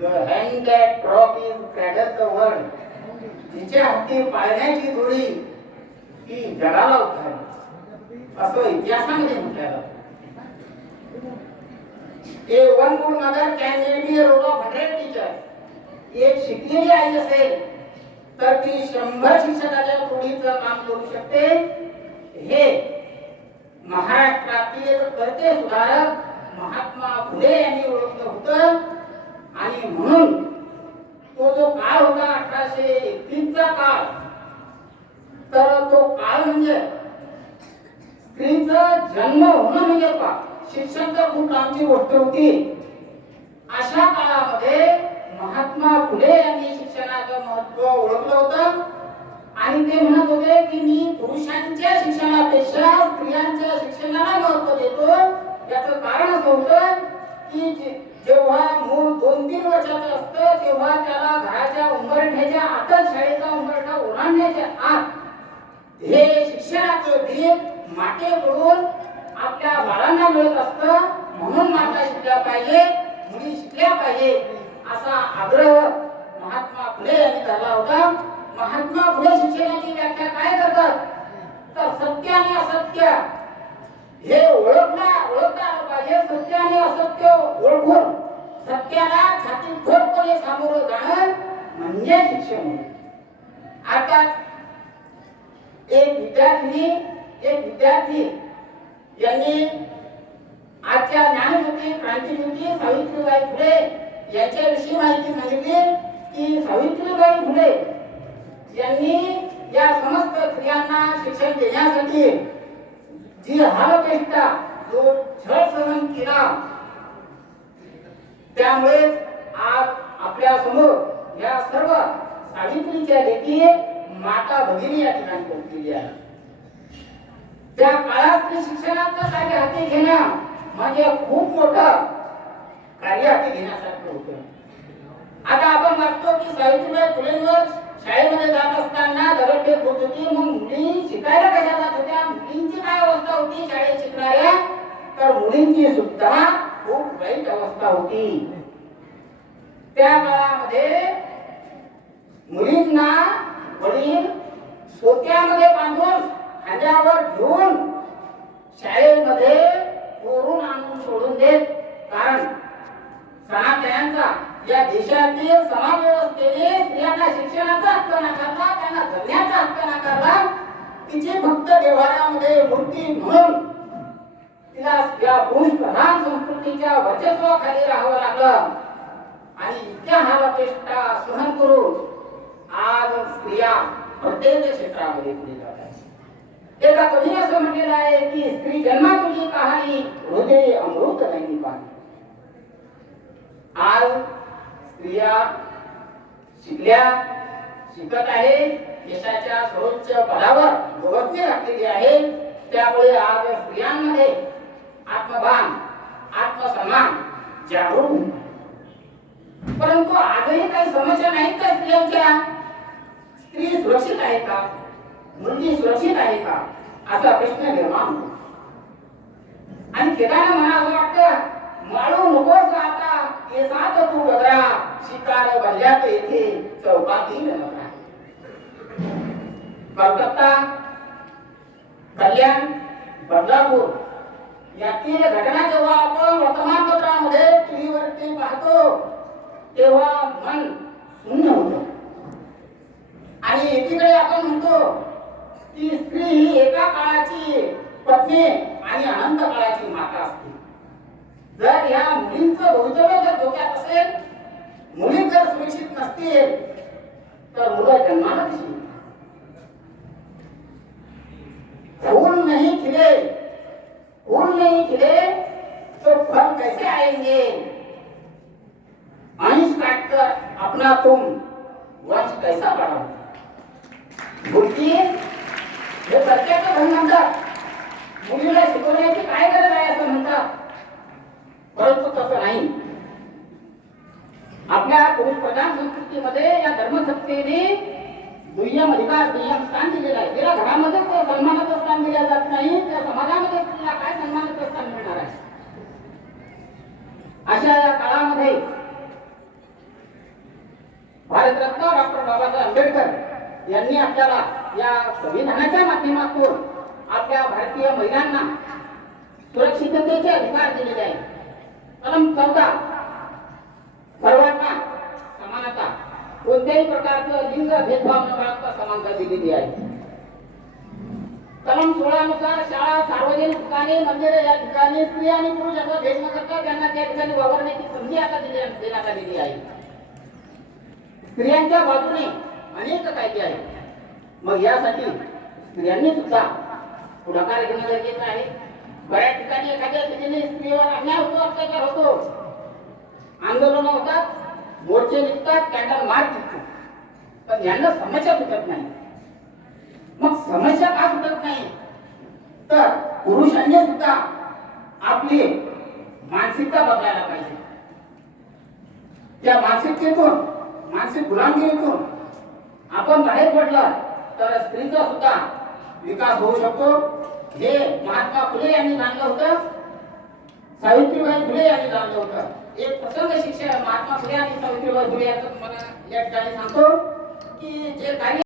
The hand that drop is cradles the जिच्या हाती पाळण्याची धुळी ती जगाला उद्धार असं इतिहासामध्ये म्हटलेलं a one good mother can can be a role of hundred एक शिकलेली आई असेल तर ती शंभर शिक्षकाच्या पुढीचं काम करू शकते. हे महाराष्ट्रातील कर्ते सुधारक महात्मा फुले यांनी ओळखलं होतं. आणि म्हणून तो जो काळ होता अठराशे एकतीसचा काळ तर तो काळ म्हणजे स्त्रीचा जन्म होणं म्हणजे शिक्षण तर खूप लांबची गोष्ट होती. अशा काळामध्ये महात्मा फुले यांनी शिक्षणाचं महत्त्व ओळखलं होतं. आणि ते म्हणत होते की मी पुरुषांच्या शिक्षणापेक्षा स्त्रियांच्या शिक्षणाला महत्त्व देतो. याचं कारण असं होतं दोन तीन वर्षाचं असतं तेव्हा त्याला घराच्या उंबरठ्याच्या आतच शाळेचा उंबरठा ओलांडण्याच्या आत हे शिक्षणाचं दीप माटे आपल्या बाळांना मिळत असतं. म्हणून माता शिकल्या पाहिजे मुली शिकल्या पाहिजे असा आग्रह महात्मा फुले यांनी धरला होता. महात्मा फुले शिक्षणाची व्याख्या काय करतात? तर सत्य आणि असत्य हे ओळखला ओळखता आलं पाहिजे. सत्य आणि असत्य ओळखून सत्याला छातीन ठोकपणे सामोरं जाणं म्हणजे शिक्षण आता एक विद्यार्थी एक विद्यार्थी यांनी आजच्या ज्ञानज्योती क्रांतीज्योती सावित्रीबाई फुले यांच्याविषयी माहिती सांगितली की सावित्रीबाई फुले यांनी या समस्त स्त्रियांना शिक्षण देण्यासाठी जी हालचेष्टा जो छळ सहन त्यामुळे आज आपल्यासमोर या सर्व सावित्रीच्या लेखी माता भगिनी या ठिकाणी पोहोचलेली आहे. त्या काळात ते शिक्षणाचं कार्य हाती घेणं म्हणजे खूप मोठं कार्य हाती घेण्यासारखं होतं. आता आपण वाचतो की सावित्रीबाई फुलेंवर शाळेमध्ये जात असताना दगडफेक होत होती मग मुली शिकायला कशा जात होत्या? मुलींची काय अवस्था होती? शाळेत शिकणाऱ्या तर मुलींची सुद्धा खूप वाईट अवस्था होती. त्या काळामध्ये मुलींना वडील सोत्यामध्ये बांधून खांद्यावर घेऊन शाळेमध्ये चोरून आणून सोडून देत. कारण सनातन्यांचा या देशातील समाज व्यवस्थेने स्त्रियांना शिक्षणाचा हक्क नाकारला त्यांना जगण्याचा हक्क नाकारला. तिची फक्त देवाऱ्यामध्ये मूर्ती म्हणून तिला या पुरुष प्रधान वर्चस्वाखाली राहावं लागलं. आणि इतक्या हालापेष्टा सहन करून आज स्त्रिया प्रत्येक क्षेत्रामध्ये पुढे जात आहे एका कवीने असं म्हटलेलं आहे की स्त्री जन्मा तुझी कहाणी हृदय अमृत नाही पाणी. आज स्त्रिया शिकल्या शिकत आहे देशाच्या सर्वोच्च पदावर गोवत्ती राखलेली आहे. त्यामुळे आज स्त्रियांमध्ये आत्मभान आत्मसन्मान जागरूक परंतु आजही काही समस्या नाहीत का स्त्रियांच्या? स्त्री सुरक्षित आहे का? मुलगी सुरक्षित आहे का? असा प्रश्न निर्माण होतो. आणि केदारला मला असं वाटतं माळू नकोस आता. हे सात तू गजरा शिकार बल्ल्यात येथे चौकातील नजरा कलकत्ता कल्याण बदलापूर यातील घटना जेव्हा जातो तेव्हा मन शून्य होतं. आणि एकीकडे आपण म्हणतो की स्त्री ही एका काळाची पत्नी आणि अनंत काळाची माता असते. जर ह्या मुलींचं भवितव्य जर धोक्यात असेल मुली जर सुरक्षित नसतील तर मुलं जन्माला कशी फूल नहीं खिले फूल नहीं खिले तो फल कैसे आएंगे? वंश कैसा बढ़ा मुलगी हे सत्याचं धन म्हणतात. मुलीला शिकवण्याची काय गरज आहे असं म्हणतात. परंतु तसं नाही. आपल्या पुरुष प्रधान संस्कृतीमध्ये या धर्मसत्तेने दुय्यम अधिकार दुय्यम स्थान दिलेलं आहे. ज्याला घरामध्ये तो सन्मानाचं स्थान दिलं जात नाही त्या समाजामध्ये तिला काय सन्मानाचं स्थान मिळणार आहे? अशा या काळामध्ये भारतरत्न डॉक्टर बाबासाहेब आंबेडकर यांनी आपल्याला या संविधानाच्या माध्यमातून आपल्या भारतीय महिलांना सुरक्षिततेचे अधिकार दिलेले आहेत. कलम चौदा. सर्वांना समानता. कोणत्याही प्रकारचं लिंग भेदभाव न बाळगता समानता दिलेली आहे. कलम सोळा नुसार शाळा सार्वजनिक ठिकाणी मंदिरे या ठिकाणी स्त्री आणि पुरुष असा भेद न करता त्यांना त्या ठिकाणी वावरण्याची संधी आता दिली देण्यात आलेली आहे. स्त्रियांच्या बाजूने अनेक कायदे आहेत. मग यासाठी स्त्रियांनी सुद्धा पुढाकार घेणं गरजेचं आहे. बऱ्याच ठिकाणी एखाद्या स्त्रीने स्त्रीवर अन्याय होतो अत्याचार होतो. आंदोलन होतात मोर्चे निघतात कॅन्डल मार्च निघतो पण यांना समस्या सुटत नाही. मग समस्या का सुटत नाही? तर पुरुषांनी सुद्धा आपली मानसिकता बदलायला पाहिजे. त्या मानसिकतेतून मानसिक गुलामगिरीतून आपण बाहेर पडलं तर स्त्रीचा सुद्धा विकास होऊ शकतो. हे महात्मा फुले यांनी जाणलं होतं. सावित्रीबाई फुले यांनी जाणलं होतं. एक प्रसंग शिक्षण महात्मा फुले आणि सावित्रीबाई फुले यांचं तुम्हाला या ठिकाणी सांगतो की जे कार्य